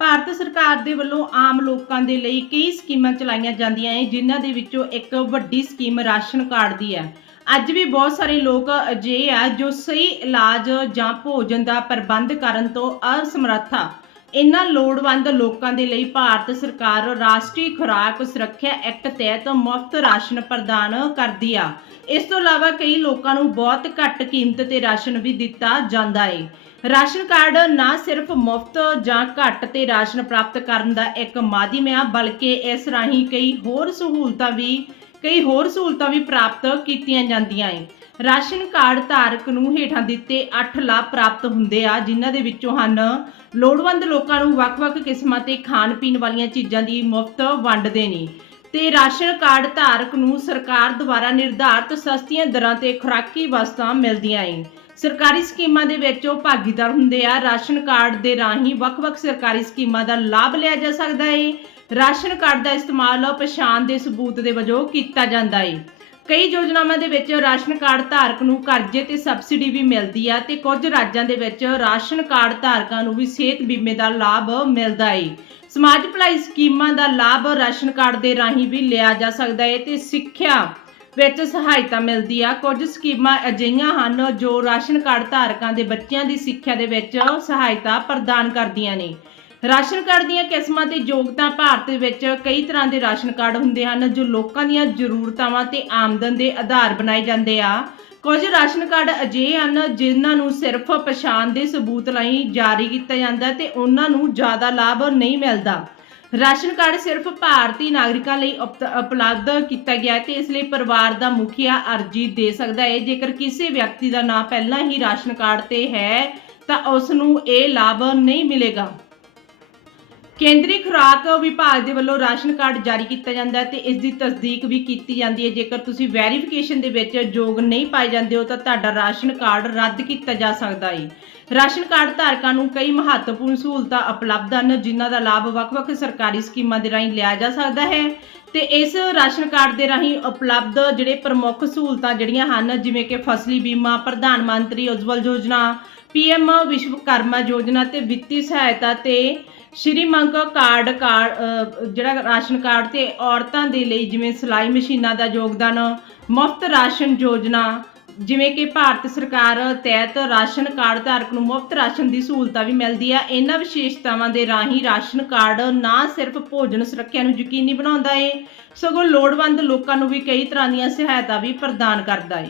ਭਾਰਤ ਸਰਕਾਰ ਦੇ ਵੱਲੋਂ ਆਮ ਲੋਕਾਂ ਦੇ ਲਈ ਕਈ ਸਕੀਮਾਂ ਚਲਾਈਆਂ ਜਾਂਦੀਆਂ ਹੈ ਜਿਨ੍ਹਾਂ ਦੇ ਵਿੱਚੋਂ ਇੱਕ ਵੱਡੀ ਸਕੀਮ ਰਾਸ਼ਨ ਕਾਰਡ ਦੀ ਹੈ। ਅੱਜ ਵੀ ਬਹੁਤ ਸਾਰੇ ਲੋਕ ਅਜਿਹੇ ਆ ਜੋ ਸਹੀ ਇਲਾਜ ਜਾਂ ਭੋਜਨ ਦਾ ਪ੍ਰਬੰਧ ਕਰਨ ਤੋਂ ਅਸਮਰੱਥਾ ਇਨ੍ਹਾਂ ਲੋੜਵੰਦ ਲੋਕਾਂ ਦੇ ਲਈ ਭਾਰਤ ਸਰਕਾਰ ਰਾਸ਼ਟਰੀ ਖੁਰਾਕ ਸੁਰੱਖਿਆ ਐਕਟ ਤਹਿਤ ਮੁਫਤ ਰਾਸ਼ਨ ਪ੍ਰਦਾਨ ਕਰਦੀ ਆ। ਇਸ ਤੋਂ ਇਲਾਵਾ ਕਈ ਲੋਕਾਂ ਨੂੰ ਬਹੁਤ ਘੱਟ ਕੀਮਤ ਤੇ ਰਾਸ਼ਨ ਵੀ ਦਿੱਤਾ ਜਾਂਦਾ ਏ। ਰਾਸ਼ਨ ਕਾਰਡ ਨਾ ਸਿਰਫ ਮੁਫਤ ਜਾਂ ਘੱਟ ਤੇ ਰਾਸ਼ਨ ਪ੍ਰਾਪਤ ਕਰਨ ਦਾ ਇੱਕ ਮਾਧਿਅਮ ਆ, ਬਲਕਿ ਇਸ ਰਾਹੀਂ ਕਈ ਹੋਰ ਸਹੂਲਤਾਂ ਵੀ ਕਈ ਹੋਰ ਸਹੂਲਤਾਂ ਵੀ ਪ੍ਰਾਪਤ ਕੀਤੀਆਂ ਜਾਂਦੀਆਂ ਏ। ਰਾਸ਼ਨ ਕਾਰਡ ਧਾਰਕ ਨੂੰ ਹੇਠਾਂ ਦਿੱਤੇ 8 ਲਾਭ ਪ੍ਰਾਪਤ ਹੁੰਦੇ ਆ, ਜਿਨ੍ਹਾਂ ਦੇ ਵਿੱਚੋਂ ਹਨ, ਲੋੜਵੰਦ ਲੋਕਾਂ ਨੂੰ ਵੱਖ-ਵੱਖ ਕਿਸਮਾਂ ਤੇ ਖਾਣ ਪੀਣ ਵਾਲੀਆਂ ਚੀਜ਼ਾਂ ਦੀ ਮੁਫਤ ਵੰਡਦੇ ਨੇ ਤੇ ਰਾਸ਼ਨ ਕਾਰਡ ਧਾਰਕ ਨੂੰ ਸਰਕਾਰ ਦੁਆਰਾ ਨਿਰਧਾਰਤ ਸਸਤੀਆਂ ਦਰਾਂ ਤੇ ਖੁਰਾਕੀ ਵਸਤਾਂ ਮਿਲਦੀਆਂ ਏ ਸਰਕਾਰੀ ਸਕੀਮਾਂ ਦੇ ਵਿੱਚ ਉਹ ਭਾਗੀਦਾਰ ਹੁੰਦੇ ਆ, ਰਾਸ਼ਨ ਕਾਰਡ ਦੇ ਰਾਹੀਂ ਵੱਖ-ਵੱਖ ਸਰਕਾਰੀ ਸਕੀਮਾਂ ਦਾ ਲਾਭ ਲਿਆ ਜਾ ਸਕਦਾ ਏ। ਰਾਸ਼ਨ ਕਾਰਡ ਦਾ ਇਸਤੇਮਾਲ ਪਛਾਣ ਦੇ ਸਬੂਤ ਦੇ ਵਜੋਂ ਕੀਤਾ ਜਾਂਦਾ ਏ। ਕਈ ਯੋਜਨਾਵਾਂ ਦੇ ਵਿੱਚ ਰਾਸ਼ਨ ਕਾਰਡ ਧਾਰਕ ਨੂੰ ਕਰਜ਼ੇ ਤੇ ਸਬਸਿਡੀ ਵੀ ਮਿਲਦੀ ਆ ਤੇ ਕੁਝ ਰਾਜਾਂ ਦੇ ਵਿੱਚ ਰਾਸ਼ਨ ਕਾਰਡ ਧਾਰਕਾਂ ਨੂੰ ਵੀ ਸਿਹਤ ਬੀਮੇ ਦਾ ਲਾਭ ਮਿਲਦਾ ਏ। ਸਮਾਜ ਭਲਾਈ ਸਕੀਮਾਂ ਦਾ ਲਾਭ ਰਾਸ਼ਨ ਕਾਰਡ ਦੇ ਰਾਹੀਂ ਵੀ ਲਿਆ ਜਾ ਸਕਦਾ ਏ ਤੇ ਸਿੱਖਿਆ ਵਿੱਚ ਸਹਾਇਤਾ ਮਿਲਦੀ ਆ। ਕੁਝ ਸਕੀਮਾਂ ਅਜਿਹੀਆਂ ਹਨ ਜੋ ਰਾਸ਼ਨ ਕਾਰਡ ਧਾਰਕਾਂ ਦੇ ਬੱਚਿਆਂ ਦੀ ਸਿੱਖਿਆ ਦੇ ਵਿੱਚ ਸਹਾਇਤਾ ਪ੍ਰਦਾਨ ਕਰਦੀਆਂ ਨੇ। ਰਾਸ਼ਨ ਕਾਰਡ ਦੀਆਂ ਕਿਸਮਾਂ ਤੇ ਯੋਗਤਾ ਭਾਰਤ ਵਿੱਚ ਕਈ ਤਰ੍ਹਾਂ ਦੇ ਰਾਸ਼ਨ ਕਾਰਡ ਹੁੰਦੇ ਹਨ, ਜੋ ਲੋਕਾਂ ਦੀਆਂ ਜ਼ਰੂਰਤਾਵਾਂ ਤੇ ਆਮਦਨ ਦੇ ਆਧਾਰ ਬਣਾਏ ਜਾਂਦੇ ਆ। ਕੁਝ ਰਾਸ਼ਨ ਕਾਰਡ ਅਜਿਹੇ ਹਨ, ਜਿਨ੍ਹਾਂ ਨੂੰ ਸਿਰਫ ਪਛਾਣ ਦੇ ਸਬੂਤ ਲਈ ਜਾਰੀ ਕੀਤਾ ਜਾਂਦਾ ਤੇ ਉਹਨਾਂ ਨੂੰ ਜ਼ਿਆਦਾ ਲਾਭ ਨਹੀਂ ਮਿਲਦਾ। ਰਾਸ਼ਨ ਕਾਰਡ ਸਿਰਫ ਭਾਰਤੀ ਨਾਗਰਿਕਾਂ ਲਈ ਉਪਤ- ਉਪਲਬਧ ਕੀਤਾ ਗਿਆ ਹੈ ਤੇ ਇਸ ਲਈ ਪਰਿਵਾਰ ਦਾ ਮੁਖੀਆ ਅਰਜੀ ਦੇ ਸਕਦਾ ਹੈ। ਜੇਕਰ ਕਿਸੇ ਵਿਅਕਤੀ ਦਾ ਨਾਮ ਪਹਿਲਾਂ ਹੀ ਰਾਸ਼ਨ ਕਾਰਡ ਤੇ ਹੈ, ਤਾਂ ਉਸ ਨੂੰ ਇਹ ਲਾਭ ਨਹੀਂ ਮਿਲੇਗਾ। ਕੇਂਦਰੀ ਖੁਰਾਕ ਵਿਭਾਗ ਦੇ ਵੱਲੋਂ ਰਾਸ਼ਨ ਕਾਰਡ ਜਾਰੀ ਕੀਤਾ ਜਾਂਦਾ ਹੈ ਤੇ ਇਸ ਦੀ ਤਸਦੀਕ ਵੀ ਕੀਤੀ ਜਾਂਦੀ ਹੈ। ਜੇਕਰ ਤੁਸੀਂ ਵੈਰੀਫਿਕੇਸ਼ਨ ਦੇ ਵਿੱਚ ਯੋਗ ਨਹੀਂ ਪਾਏ ਜਾਂਦੇ ਹੋ, ਤਾਂ ਤੁਹਾਡਾ ਰਾਸ਼ਨ ਕਾਰਡ ਰੱਦ ਕੀਤਾ ਜਾ ਸਕਦਾ ਹੈ ਰਾਸ਼ਨ ਕਾਰਡ ਧਾਰਕਾਂ ਨੂੰ ਕਈ ਮਹੱਤਵਪੂਰਨ ਸਹੂਲਤਾਂ ਉਪਲਬਧ ਹਨ, ਜਿਨ੍ਹਾਂ ਦਾ ਲਾਭ ਵੱਖ-ਵੱਖ ਸਰਕਾਰੀ ਸਕੀਮਾਂ ਦੇ ਰਾਹੀਂ ਲਿਆ ਜਾ ਸਕਦਾ ਹੈ। ਤੇ ਇਸ ਰਾਸ਼ਨ ਕਾਰਡ ਦੇ ਰਾਹੀਂ ਉਪਲਬਧ ਜਿਹੜੇ ਪ੍ਰਮੁੱਖ ਸਹੂਲਤਾਂ ਜਿਹੜੀਆਂ ਹਨ, ਜਿਵੇਂ ਕਿ ਫਸਲੀ ਬੀਮਾ, ਪ੍ਰਧਾਨ ਮੰਤਰੀ ਉਜਵਲ ਯੋਜਨਾ, ਪੀਐਮ ਵਿਸ਼ਵਕਰਮਾ ਯੋਜਨਾ ਤੇ ਵਿੱਤੀ ਸਹਾਇਤਾ ਤੇ ਸ਼੍ਰੀ ਮੰਗ ਕਾਰਡ ਕਾਰਡ ਜਿਹੜਾ ਰਾਸ਼ਨ ਕਾਰਡ ਤੇ ਔਰਤਾਂ ਦੇ ਲਈ ਜਿਵੇਂ ਸਿਲਾਈ ਮਸ਼ੀਨਾਂ ਦਾ ਯੋਗਦਾਨ, ਮੁਫਤ ਰਾਸ਼ਨ ਯੋਜਨਾ, ਜਿਵੇਂ ਕਿ ਭਾਰਤ ਸਰਕਾਰ ਤਹਿਤ ਰਾਸ਼ਨ ਕਾਰਡ ਧਾਰਕ ਨੂੰ ਮੁਫਤ ਰਾਸ਼ਨ ਦੀ ਸਹੂਲਤਾਂ ਵੀ ਮਿਲਦੀ ਆ, ਇਹਨਾਂ ਵਿਸ਼ੇਸ਼ਤਾਵਾਂ ਦੇ ਰਾਹੀਂ ਰਾਸ਼ਨ ਕਾਰਡ ਨਾ ਸਿਰਫ ਭੋਜਨ ਸੁਰੱਖਿਆ ਨੂੰ ਯਕੀਨੀ ਬਣਾਉਂਦਾ ਏ, ਸਗੋਂ ਲੋੜਵੰਦ ਲੋਕਾਂ ਨੂੰ ਵੀ ਕਈ ਤਰ੍ਹਾਂ ਦੀਆਂ ਸਹਾਇਤਾ ਵੀ ਪ੍ਰਦਾਨ ਕਰਦਾ ਏ।